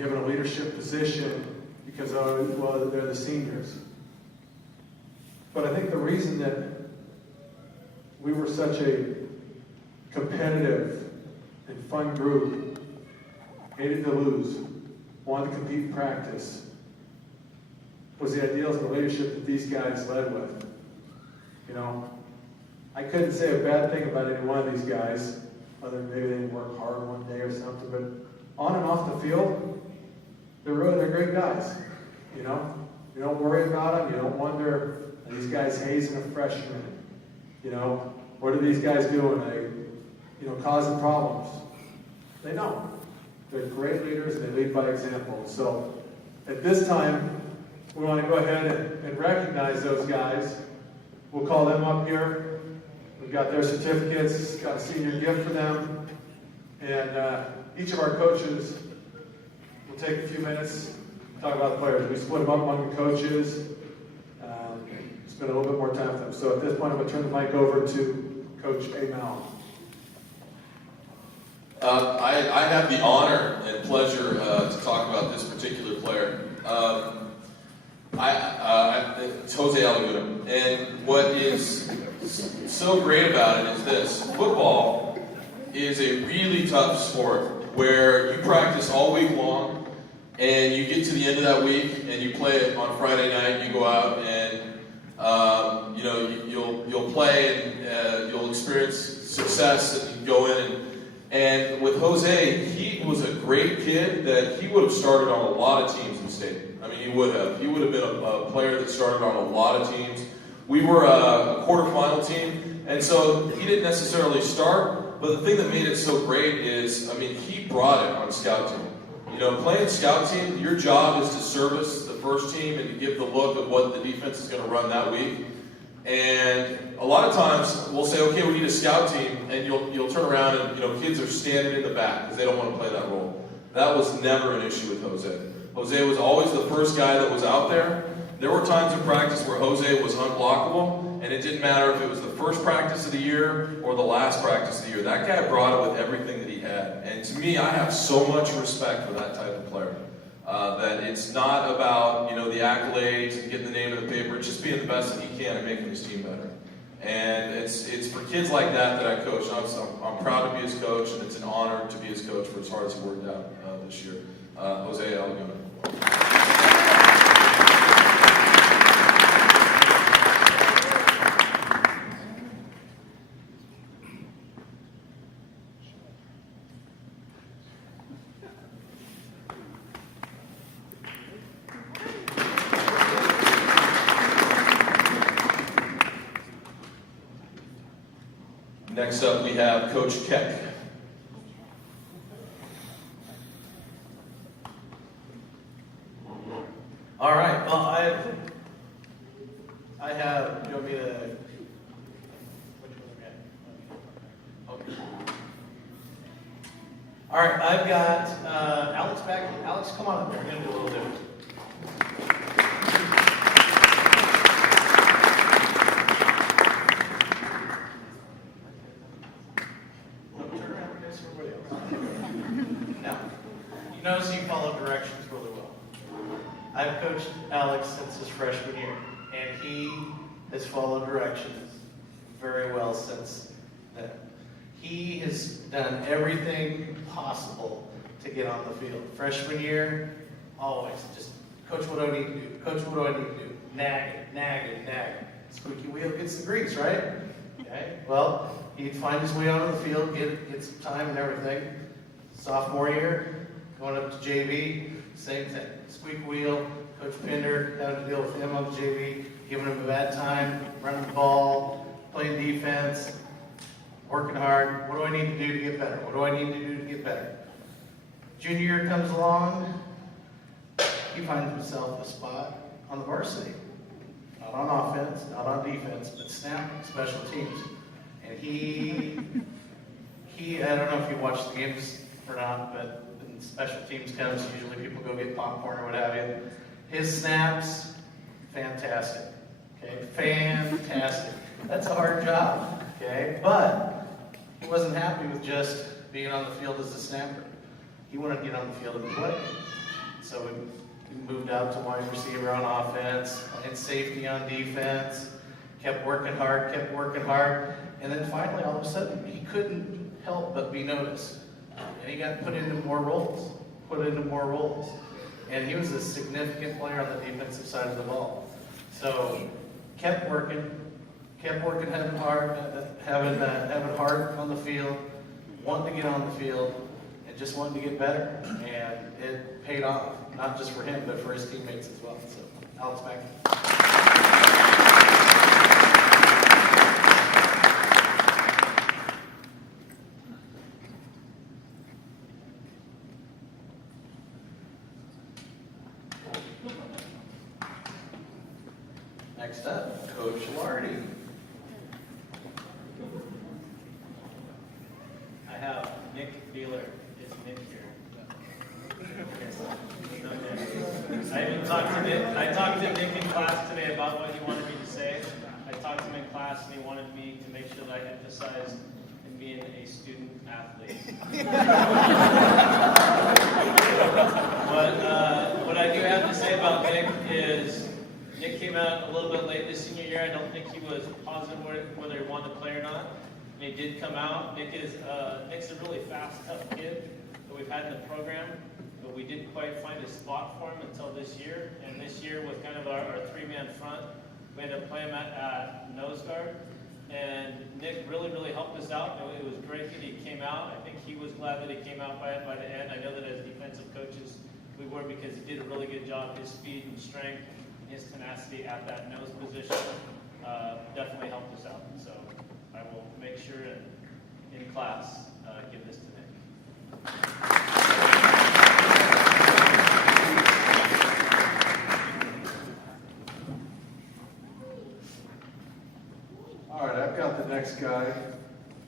given a leadership position because, well, they're the seniors. But I think the reason that we were such a competitive and fun group, hated to lose, wanted to compete in practice, was the ideals and the leadership that these guys led with. You know, I couldn't say a bad thing about any one of these guys, other than maybe they didn't work hard one day or something, but on and off the field, they're great guys. You know, you don't worry about them. You don't wonder, are these guys hazing a freshman? You know, what are these guys doing? Are they, causing problems? They don't. They're great leaders and they lead by example. So at this time, we want to go ahead and recognize those guys. We'll call them up here. We've got their certificates, got a senior gift for them. And each of our coaches will take a few minutes to talk about the players. We split them up among the coaches, spend a little bit more time with them. So at this point, I'm going to turn the mic over to Coach A. Mallon. I have the honor and pleasure to talk about this particular player. It's Jose Alaguna. And what is so great about it is this. Football is a really tough sport where you practice all week long and you get to the end of that week and you play it on Friday night. You go out and you'll play and you'll experience success and you go in and with Jose, he was a great kid that he would have started on a lot of teams in the state. I mean, he would have been a player that started on a lot of teams. We were a quarterfinal team, and so he didn't necessarily start, but the thing that made it so great is, I mean, he brought it on scout team. You know, playing scout team, your job is to service the first team and to give the look of what the defense is going to run that week. And a lot of times we'll say, okay, we need a scout team, and you'll turn around and kids are standing in the back because they don't want to play that role. That was never an issue with Jose. Jose was always the first guy that was out there. There were times in practice where Jose was unblockable, and it didn't matter if it was the first practice of the year or the last practice of the year. That guy brought it with everything that he had. And to me, I have so much respect for that type of player. That it's not about the accolades and getting the name in the paper. It's just being the best that he can and making his team better. And it's for kids like that I coach. I'm proud to be his coach, and it's an honor to be his coach for as hard as he worked out this year. Jose Alaguna. Next up, we have Coach Keck. All right. Well, I have. You want me to? Okay. All right. I've got Alex back. Alex, come on up. We're going to do a little different. Notice he followed directions really well. I've coached Alex since his freshman year, and he has followed directions very well since then. He has done everything possible to get on the field. Freshman year, always just, Coach, what do I need to do? Coach, what do I need to do? Nag it. Squeaky wheel gets the grease, right? Okay. Well, he'd find his way onto the field, get some time and everything. Sophomore year, going up to JV, same thing. Squeak wheel, Coach Pinder, down to deal with him on the JV, giving him a bad time, running the ball, playing defense, working hard. What do I need to do to get better? What do I need to do to get better? Junior year comes along, he finds himself a spot on the varsity. Not on offense, not on defense, but snapping, special teams. And he I don't know if you watch the games or not, but when special teams comes, usually people go get popcorn or what have you. His snaps, fantastic. Okay, fantastic. That's a hard job. Okay, but he wasn't happy with just being on the field as a snapper. He wanted to get on the field and play. So we moved out to wide receiver on offense, and safety on defense, kept working hard, and then finally, all of a sudden, he couldn't help but be noticed. And he got put into more roles. And he was a significant player on the defensive side of the ball. So, kept working having heart on the field, wanting to get on the field, and just wanting to get better. And it paid off, not just for him, but for his teammates as well. So, Alex Banquet. Next up, Coach Lardy. I have Nick Beeler. Is Nick here? I talked to Nick in class today about what he wanted me to say. I talked to him in class and he wanted me to make sure that I emphasized in being a student athlete. What I do have to say about Nick is Nick came out a little bit late this senior year. I don't think he was positive whether he wanted to play or not. And he did come out. Nick's a really fast, tough kid that we've had in the program, but we didn't quite find a spot for him until this year. And this year, with kind of our three-man front, we ended up playing him at nose guard. And Nick really, really helped us out. It was great that he came out. I think he was glad that he came out by the end. I know that as defensive coaches, we were, because he did a really good job. His speed and strength, his tenacity at that nose position definitely helped us out. So I will make sure in class give this to Nick. All right, I've got the next guy.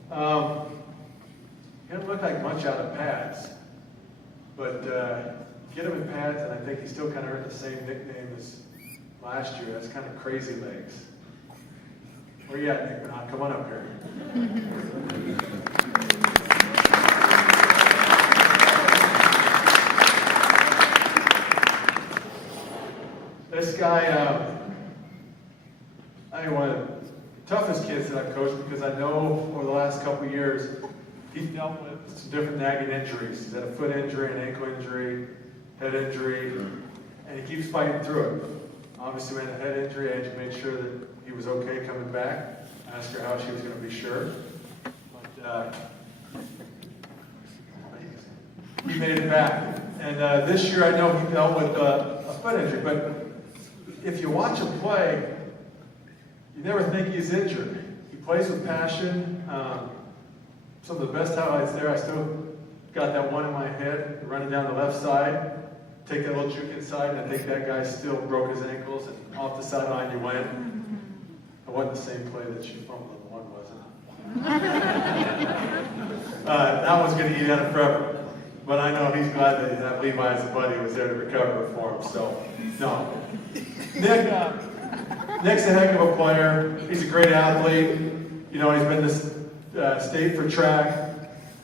He doesn't look like much out of pads, but get him in pads, and I think he still kind of earned the same nickname as last year. That's kind of crazy legs. Where you at, Nick? Come on up here. This guy, I think one of the toughest kids that I've coached, because I know over the last couple of years, he's dealt with some different nagging injuries. He's had a foot injury, an ankle injury, head injury, and he keeps fighting through it. Obviously, when he had a head injury, I had to make sure that he was okay coming back. I asked her how she was going to be sure. But he made it back. And this year, I know he dealt with a foot injury, but if you watch him play, you never think he's injured. He plays with passion. Some of the best highlights there, I still got that one in my head, running down the left side, take that little juke inside, and I think that guy still broke his ankles, and off the sideline you went. It wasn't the same play that you fumbled in one, was it? That one's going to eat at him forever. But I know he's glad that Levi, as a buddy, was there to recover it for him. So, no. Nick's a heck of a player. He's a great athlete. You know, he's been to state for track.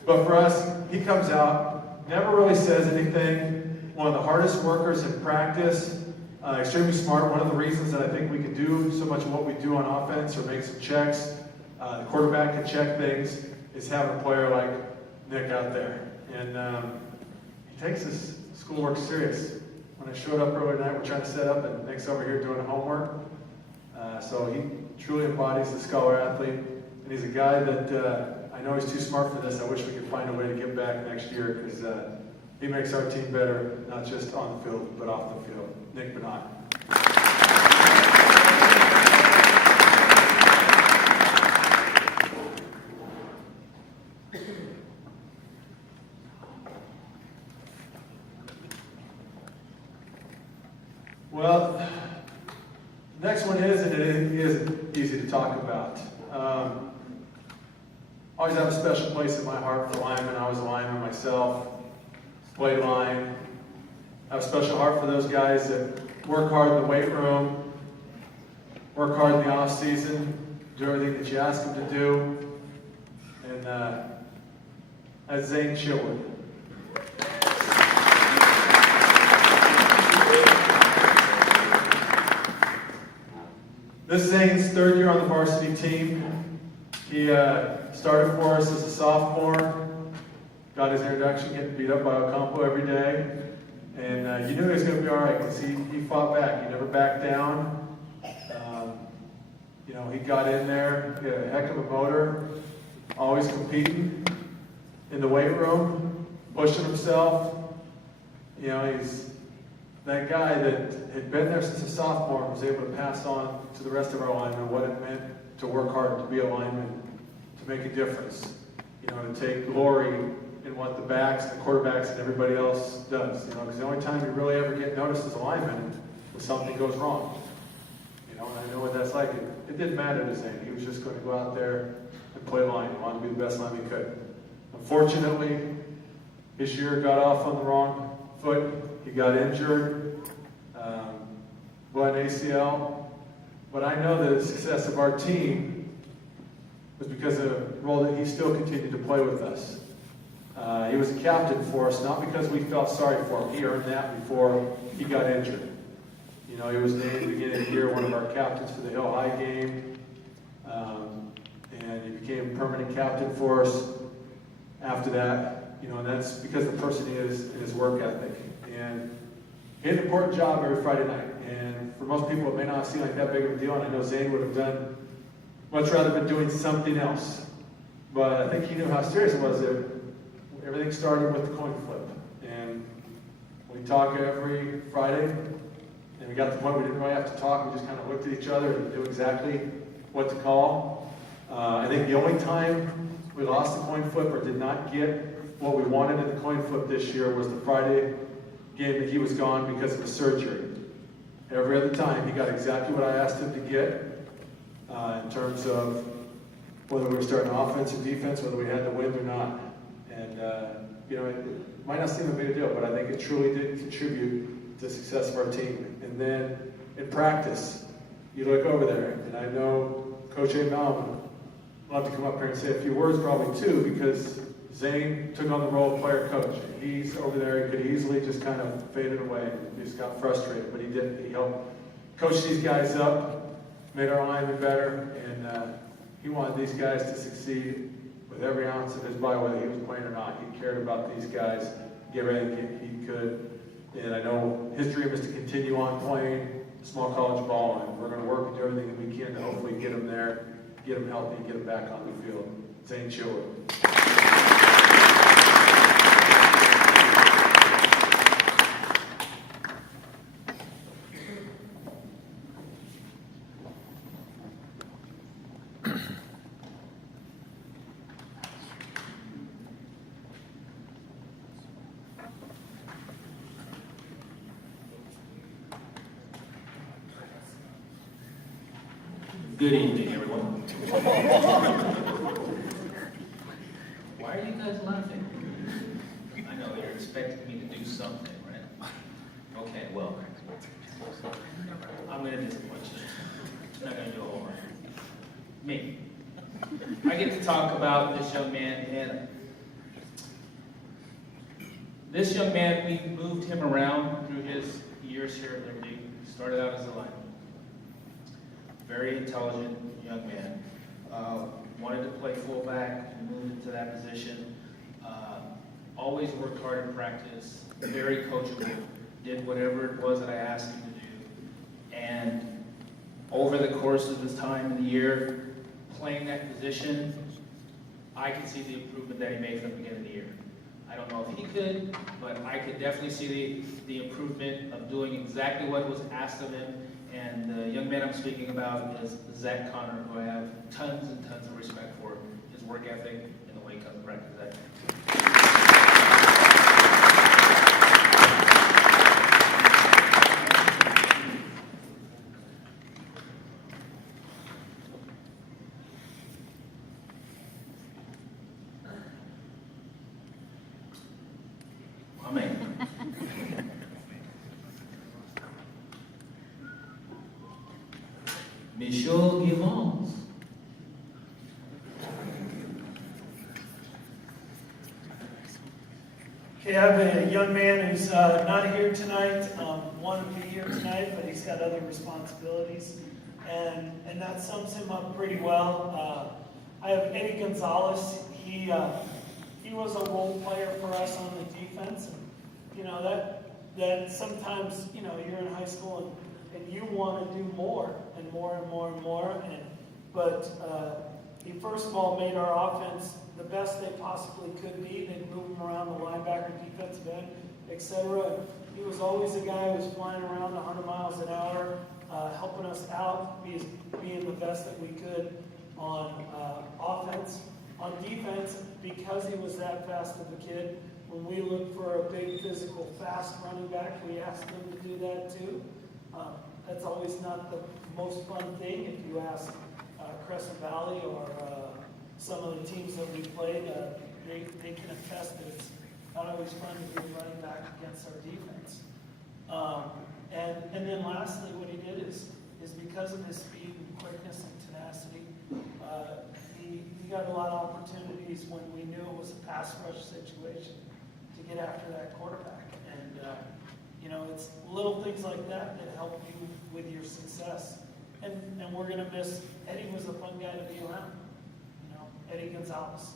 But for us, he comes out, never really says anything. One of the hardest workers in practice. Extremely smart. One of the reasons that I think we can do so much of what we do on offense, or make some checks, the quarterback can check things, is having a player like Nick out there. And he takes his schoolwork serious. When I showed up earlier tonight, we're trying to set up, and Nick's over here doing homework. So he truly embodies the scholar athlete. And he's a guy that I know he's too smart for this. I wish we could find a way to get back next year, because he makes our team better, not just on the field, but off the field. Nick Bernard. Well, the next one is, and it isn't easy to talk about. Always have a special place in my heart for linemen. I was a lineman myself, played line. I have a special heart for those guys that work hard in the weight room, work hard in the off season, do everything that you ask them to do. And that's Zane Chilwood. This is Zane's third year on the varsity team. He started for us as a sophomore, got his introduction, getting beat up by Ocampo every day. And you knew he was going to be all right because he fought back. He never backed down. You know, he got in there, he had a heck of a motor, always competing in the weight room, pushing himself. You know, he's that guy that had been there since a sophomore and was able to pass on to the rest of our linemen what it meant to work hard, to be a lineman, to make a difference. You know, to take glory in what the backs, the quarterbacks, and everybody else does. You know, because the only time you really ever get noticed as a lineman is something goes wrong. You know, and I know what that's like. It didn't matter to Zane. He was just going to go out there and play line. He wanted to be the best lineman he could. Unfortunately, this year got off on the wrong foot. He got injured, bled ACL. But I know that the success of our team was because of the role that he still continued to play with us. He was a captain for us, not because we felt sorry for him. He earned that before he got injured. You know, he was named at the beginning of the year one of our captains for the Hill High game. And he became a permanent captain for us after that. You know, and that's because of the person he is and his work ethic. And he had an important job every Friday night. And for most people, it may not seem like that big of a deal. And I know Zane would have done much rather than doing something else. But I think he knew how serious it was. Everything started with the coin flip. And we talk every Friday. And we got to the point where we didn't really have to talk. We just kind of looked at each other and knew exactly what to call. I think the only time we lost the coin flip or did not get what we wanted in the coin flip this year was the Friday game that he was gone because of the surgery. Every other time, he got exactly what I asked him to get in terms of whether we were starting offense or defense, whether we had to win or not. And, you know, it might not seem a big deal, but I think it truly did contribute to the success of our team. And then in practice, you look over there, and I know Coach A. Malman will have to come up here and say a few words probably too, because Zane took on the role of player coach. He's over there, he could easily just kind of faded away. He just got frustrated, but he didn't. He helped coach these guys up, made our linemen better, and he wanted these guys to succeed with every ounce of his body, whether he was playing or not. He cared about these guys, gave everything he could. And I know his dream is to continue on playing small college ball, and we're going to work and do everything that we can to hopefully get him there, get him healthy, and get him back on the field. Zane Chiller. Good evening, everyone. Why are you guys laughing? I know you're expecting me to do something, right? Okay, well, I'm going to disappoint you. I'm not going to do a whole lot. Me. I get to talk about this young man, and this young man, we moved him around through his years here at Liberty. Started out as a lineman. Very intelligent young man. Wanted to play fullback and moved into that position. Always worked hard in practice. Very coachable. Did whatever it was that I asked him to do. And over the course of his time in the year playing that position, I could see the improvement that he made from the beginning of the year. I don't know if he could, but I could definitely see the improvement of doing exactly what was asked of him. And the young man I'm speaking about is Zach Connor, who I have tons and tons of respect for, his work ethic and the way he comes to practice. Amen. Monsieur Guimond. Okay, I have a young man who's not here tonight, wanted to be here tonight, but he's got other responsibilities. and that sums him up pretty well. I have Eddie Gonzalez. He was a role player for us on the defense. And, that sometimes, you're in high school and you want to do more and more and more and more. But he first of all made our offense the best they possibly could be. They'd move him around the linebacker, defensive end, etc. He was always a guy who was flying around 100 miles an hour, helping us out, being the best that we could on offense. On defense, because he was that fast of a kid, when we looked for a big, physical, fast running back, we asked him to do that too. That's always not the most fun thing. If you ask Crescent Valley or some of the teams that we played, they can attest that it's not always fun to be running back against our defense. And then lastly, what he did is because of his speed and quickness and tenacity, he got a lot of opportunities when we knew it was a pass rush situation to get after that quarterback. And, it's little things like that that help you with your success. And we're going to miss, Eddie was a fun guy to be around. Eddie Gonzalez.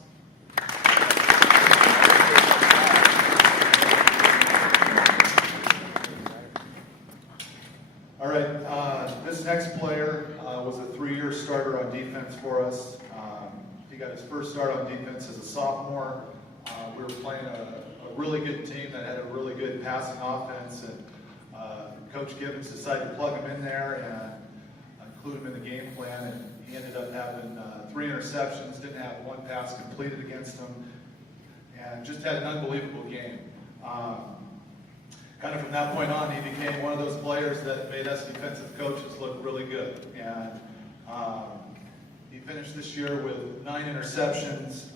All right, this next player was a 3-year starter on defense for us. He got his first start on defense as a sophomore. We were playing a really good team that had a really good passing offense, and Coach Gibbons decided to plug him in there and include him in the game plan, and he ended up having 3 interceptions, didn't have 1 pass completed against him, and just had an unbelievable game. Kind of from that point on, he became one of those players that made us defensive coaches look really good. And he finished this year with 9 interceptions,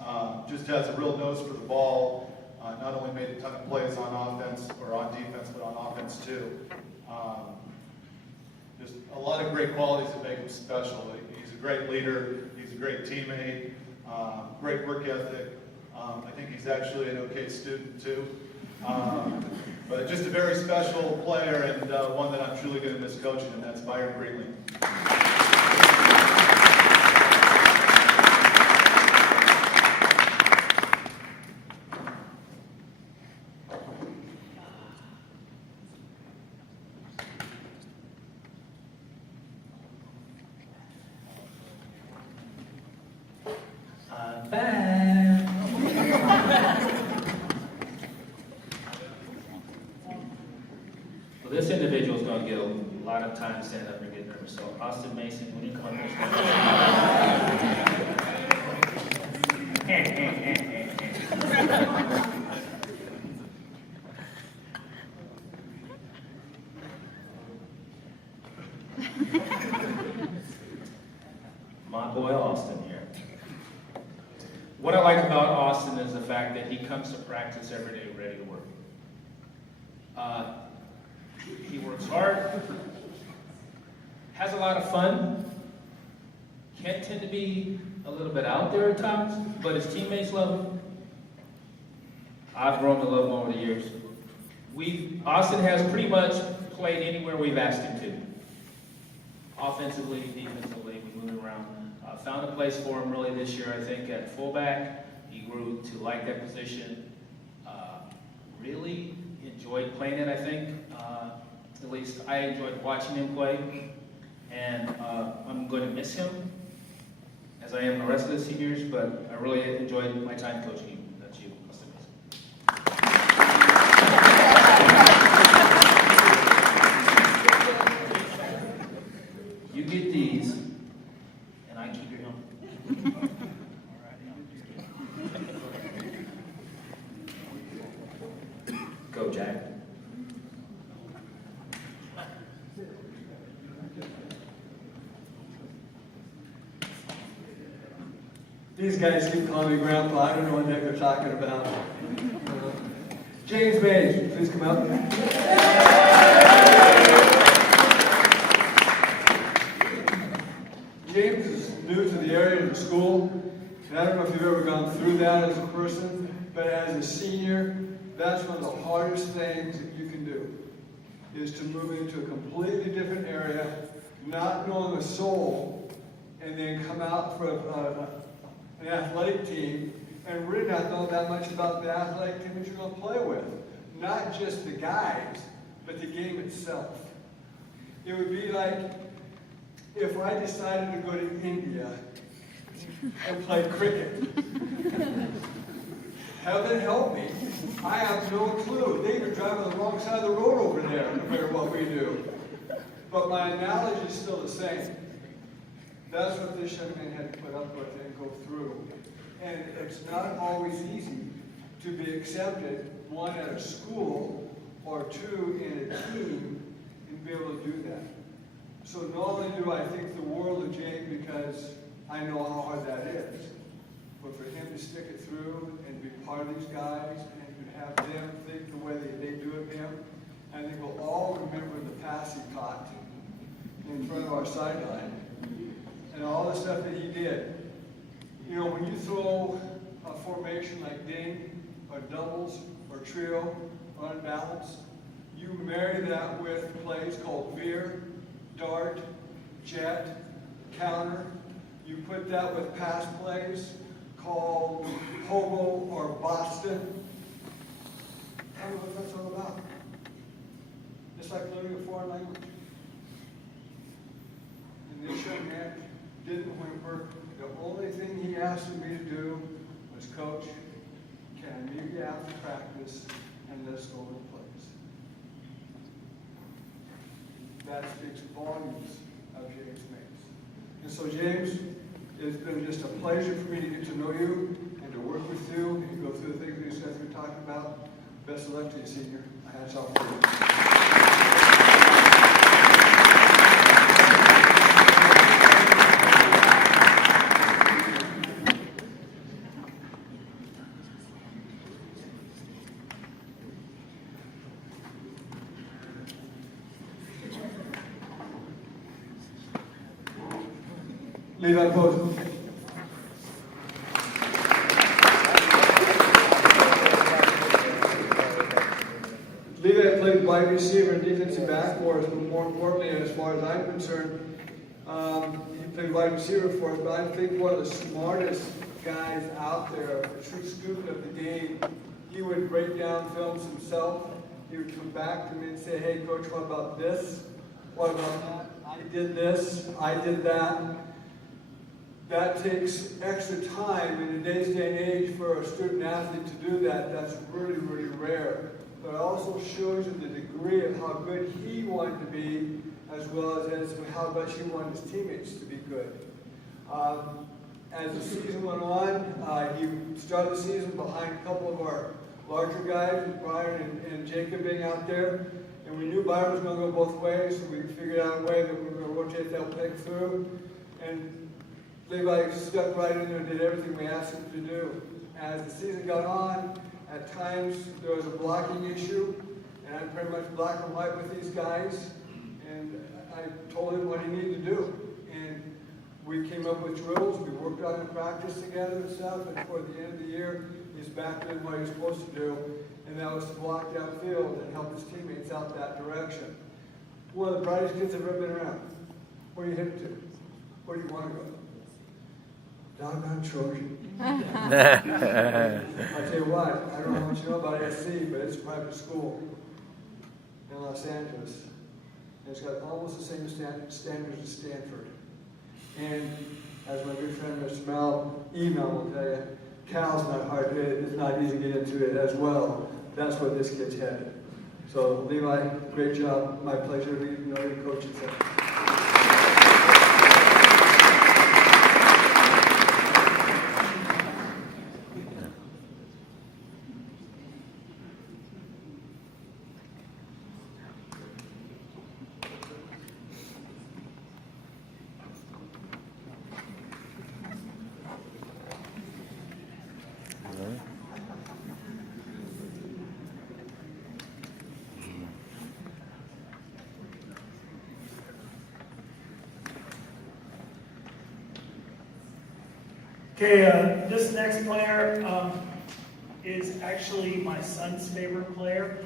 just has a real nose for the ball, not only made a ton of plays on offense, or on defense, but on offense too. Just a lot of great qualities that make him special. He's a great leader, he's a great teammate, great work ethic. I think he's actually an okay student too. But just a very special player, and one that I'm truly going to miss coaching, and that's Byron Greenlee. I'm back. Well, this individual is going to get a lot of time to stand up and get nervous. So, Austin Mason, when you come my boy Austin here. What I like about Austin is the fact that he comes to practice every day ready to work. He works hard, has a lot of fun, can tend to be a little bit out there at times, but his teammates love him. I've grown to love him over the years. Austin has pretty much played anywhere we've asked him to. Offensively, defensively, we moved around. Found a place for him really this year, I think, at fullback. He grew to like that position. Really enjoyed playing it, I think. At least I enjoyed watching him play. And I'm going to miss him, as I am the rest of the seniors, but I really enjoyed my time coaching him. That's you, Austin Mason. You get these, and I keep your helmet. Go, Jack. These guys keep calling me Grandpa. I don't know what the heck they're talking about. James Baines, please come out. James is new to the area of the school, and I don't know if you've ever gone through that as a person, but as a senior, that's one of the hardest things that you can do, is to move into a completely different area, not knowing a soul, and then come out for an athletic team and really not know that much about the athletic team that you're going to play with. Not just the guys, but the game itself. It would be like if I decided to go to India and play cricket. Heaven help me, I have no clue. They were driving the wrong side of the road over there compared to what we do. But my analogy is still the same. That's what this young man had to put up with and go through. And it's not always easy to be accepted, one, at a school, or two, in a team, and be able to do that. So not only do I think the world of James because I know how hard that is, but for him to stick it through and be part of these guys and to have them think the way they do of him, I think we'll all remember the pass he caught in front of our sideline and all the stuff that he did. You know, when you throw a formation like ding, or doubles, or trio, or unbalanced, you marry that with plays called veer, dart, jet, counter. You put that with pass plays called hobo or Boston. Tell me what that's all about. It's like learning a foreign language. And this young man didn't whimper. The only thing he asked me to do was, Coach, can I meet you after practice and let's go to the place? That speaks volumes of James Mays. And so, James, it's been just a pleasure for me to get to know you and to work with you and go through the things we said we're talking about. Best of luck to you, senior. Hats off to you. Levi pose. Levi played wide receiver and defensive back for us, but more importantly, as far as I'm concerned, he played wide receiver for us, but I think one of the smartest guys out there, a true student of the game. He would break down films himself. He would come back to me and say, hey, Coach, what about this? What about that? I did this. I did that. That takes extra time in today's day and age for a student athlete to do that. That's really, really rare. But it also shows you the degree of how good he wanted to be, as well as how much he wanted his teammates to be good. As the season went on, he started the season behind a couple of our larger guys, Byron and Jacob being out there. And we knew Byron was going to go both ways, so we figured out a way that we were going to rotate that pick through. And Levi stuck right in there and did everything we asked him to do. As the season got on, at times there was a blocking issue, and I'm pretty much black and white with these guys. And I told him what he needed to do. And we came up with drills, we worked on in practice together and stuff, and toward the end of the year, he's back doing what he's supposed to do, and that was to block downfield and help his teammates out that direction. One of the brightest kids I've ever been around. Where are you headed to? Where do you want to go? Doggone Trojan. I tell you what, I don't know how much you know about SC, but it's a private school in Los Angeles. And it's got almost the same standards as Stanford. And as my good friend Mr. Email will tell you, Cal's not hard to it's not easy to get into it as well. That's where this kid's headed. So Levi, great job. My pleasure to know your coach, etc. Okay, this next player is actually my son's favorite player.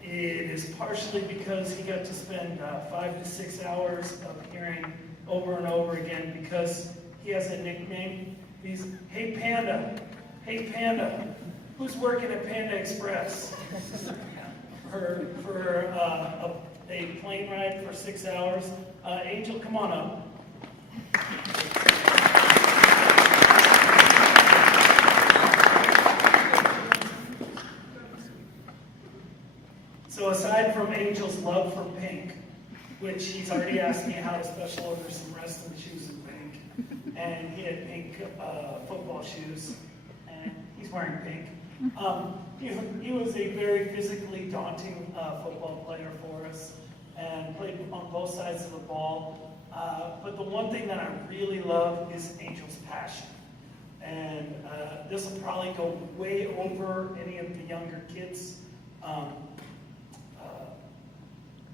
It is is partially because he got to spend 5 to 6 hours of hearing over and over again because he has a nickname. He's, hey Panda, who's working at Panda Express? For a plane ride for 6 hours. Angel, come on up. So aside from Angel's love for pink, which he's already asked me how to special order some wrestling shoes in pink, and he had pink football shoes, and he's wearing pink. He was a very physically daunting football player for us and played on both sides of the ball. But the one thing that I really love is Angel's passion. And this will probably go way over any of the younger kids'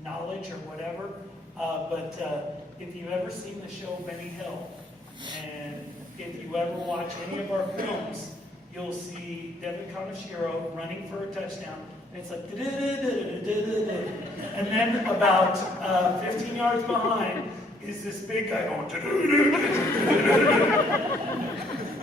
knowledge or whatever. But if you've ever seen the show Benny Hill, and if you ever watch any of our films, you'll see Devin Kaneshiro running for a touchdown, and it's like, and then about 15 yards behind is this big guy going,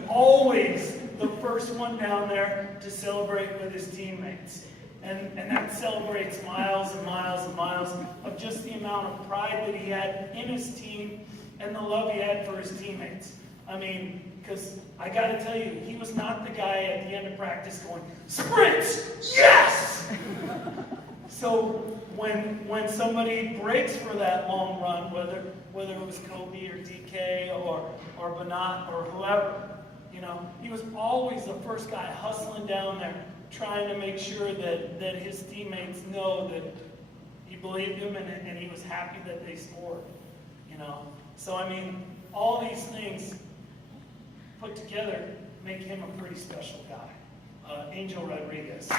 always the first one down there to celebrate with his teammates. And that celebrates miles and miles and miles of just the amount of pride that he had in his team and the love he had for his teammates. I mean, because I got to tell you, he was not the guy at the end of practice going, sprints, yes! So when somebody breaks for that long run, whether it was Kobe or DK or Banat or whoever, you know, he was always the first guy hustling down there, trying to make sure that his teammates know that he believed him and he was happy that they scored, you know. So, I mean, all these things put together make him a pretty special guy. Angel Rodriguez.